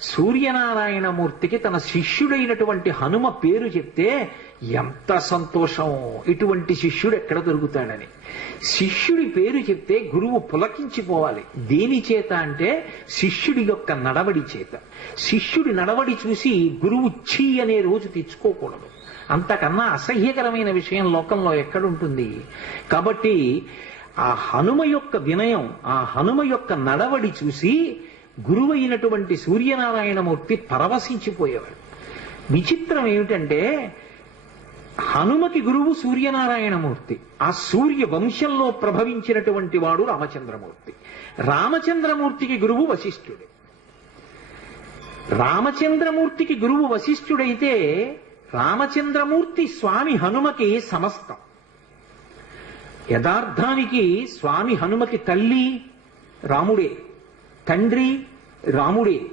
సూర్యనారాయణమూర్తికి తన శిష్యుడైనటువంటి హనుమ పేరు చెప్తే ఎంత సంతోషం, ఇటువంటి శిష్యుడు ఎక్కడ దొరుకుతాడని. శిష్యుడి పేరు చెప్తే గురువు పులకించిపోవాలి. దేని చేత అంటే శిష్యుడి యొక్క నడవడి చేత. శిష్యుడి నడవడి చూసి గురువు ఛీ అనే రోజు తెచ్చుకోకూడదు. అంతకన్నా అసహ్యకరమైన విషయం లోకంలో ఎక్కడుంటుంది. కాబట్టి ఆ హనుమ యొక్క వినయం, ఆ హనుమ యొక్క నడవడి చూసి గురువు అయినటువంటి సూర్యనారాయణమూర్తి పరవశించిపోయేవాడు. విచిత్రం ఏమిటంటే హనుమకి గురువు సూర్యనారాయణమూర్తి, ఆ సూర్య వంశంలో ప్రభవించినటువంటి వాడు రామచంద్రమూర్తి. రామచంద్రమూర్తికి గురువు వశిష్ఠుడు. రామచంద్రమూర్తికి గురువు వశిష్ఠుడైతే రామచంద్రమూర్తి స్వామి హనుమకి సమస్తం. యథార్థానికి స్వామి హనుమకి తల్లి రాముడే, తండ్రి రాముడే.